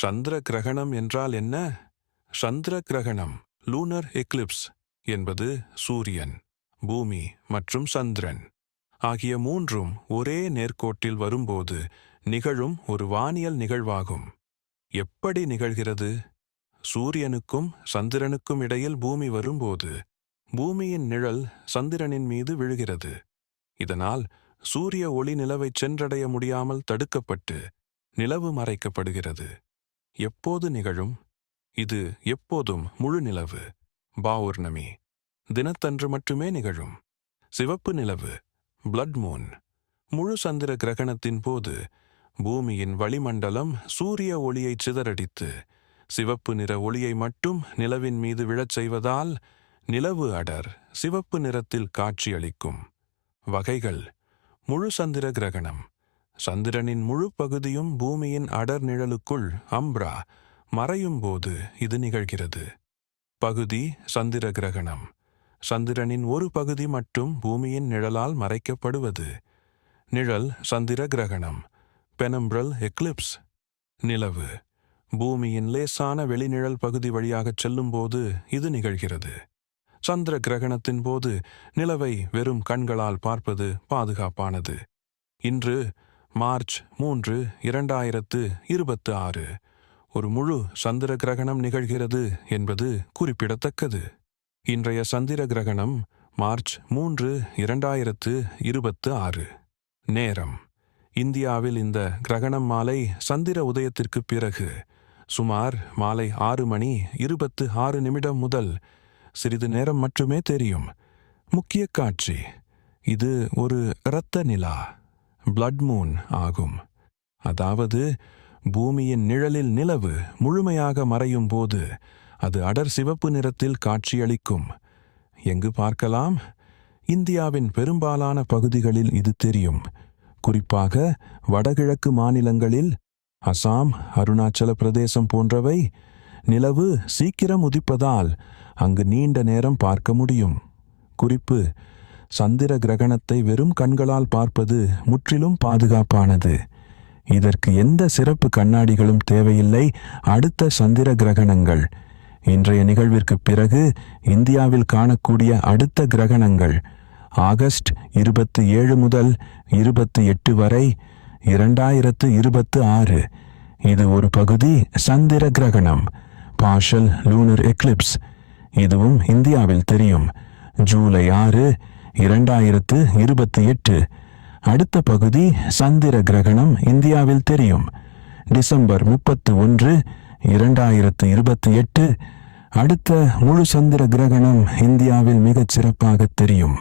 சந்திர கிரகணம் என்றால் என்ன? சந்திர கிரகணம் லூனர் எக்லிப்ஸ் என்பது சூரியன், பூமி மற்றும் சந்திரன் ஆகிய மூன்றும் ஒரே நேர்கோட்டில் வரும்போது நிகழும் ஒரு வானியல் நிகழ்வாகும். எப்படி நிகழ்கிறது? சூரியனுக்கும் சந்திரனுக்கும் இடையில் பூமி வரும்போது பூமியின் நிழல் சந்திரனின் மீது விழுகிறது. இதனால் சூரிய ஒளி நிலவை சென்றடைய முடியாமல் தடுக்கப்பட்டு நிலவு மறைக்கப்படுகிறது. எப்போது நிகழும்? இது எப்போதும் முழு நிலவு, பௌர்ணமி தினத்தன்று மட்டுமே நிகழும். சிவப்பு நிலவு, பிளட் மூன், முழு சந்திர கிரகணத்தின் போது பூமியின் வளிமண்டலம் சூரிய ஒளியை சிதறடித்து சிவப்பு நிற ஒளியை மட்டும் நிலவின் மீது விழச் செய்வதால் நிலவு அடர் சிவப்பு நிறத்தில் காட்சியளிக்கும். வகைகள்: முழு சந்திர கிரகணம். சந்திரனின் முழு பகுதியும் பூமியின் அடர் நிழலுக்குள் அம்ப்ரா மறையும் போது இது நிகழ்கிறது. பகுதி சந்திர கிரகணம். சந்திரனின் ஒரு பகுதி மட்டும் பூமியின் நிழலால் மறைக்கப்படுவது. நிழல் சந்திர கிரகணம், பெனம்பிரல் எக்லிப்ஸ். நிலவு பூமியின் லேசான வெளிநிழல் பகுதி வழியாகச் செல்லும்போது இது நிகழ்கிறது. சந்திர கிரகணத்தின் போது நிலவை வெறும் கண்களால் பார்ப்பது பாதுகாப்பானது. இன்று மார்ச் 3, 2026 ஒரு முழு சந்திர கிரகணம் நிகழ்கிறது என்பது குறிப்பிடத்தக்கது. இன்றைய சந்திர கிரகணம் மார்ச் 3, 2026. நேரம்: இந்தியாவில் இந்த கிரகணம் மாலை சந்திர உதயத்திற்கு பிறகு சுமார் மாலை 6:26 முதல் சிறிது நேரம் மட்டுமே தெரியும். முக்கிய காட்சி: இது ஒரு இரத்த நிலா, பிளட் மூன் ஆகும். அதாவது பூமியின் நிழலில் நிலவு முழுமையாக மறையும் போது அது அடர் சிவப்பு நிறத்தில் காட்சியளிக்கும். எங்கு பார்க்கலாம்? இந்தியாவின் பெரும்பாலான பகுதிகளில் இது தெரியும். குறிப்பாக வடகிழக்கு மாநிலங்களில் அசாம், அருணாச்சல பிரதேசம் போன்றவை நிலவு சீக்கிரம் உதிப்பதால் அங்கு நீண்ட நேரம் பார்க்க முடியும். குறிப்பு: சந்திர கிரகணத்தை வெறும் கண்களால் பார்ப்பது முற்றிலும் பாதுகாப்பானது. இதற்கு எந்த சிறப்பு கண்ணாடிகளும் தேவையில்லை. அடுத்த சந்திர கிரகணங்கள்: இன்றைய நிகழ்விற்கு பிறகு இந்தியாவில் காணக்கூடிய அடுத்த கிரகணங்கள் ஆகஸ்ட் 27 முதல் 28 வரை 2026. இது ஒரு பகுதி சந்திர கிரகணம், பார்ஷல் லூனர் எக்லிப்ஸ். இதுவும் இந்தியாவில் தெரியும். ஜூலை 6, 2028. அடுத்த பகுதி சந்திர கிரகணம் இந்தியாவில் தெரியும். டிசம்பர் 31, 2028. அடுத்த முழு சந்திர கிரகணம் இந்தியாவில் மிகச் சிறப்பாக தெரியும்.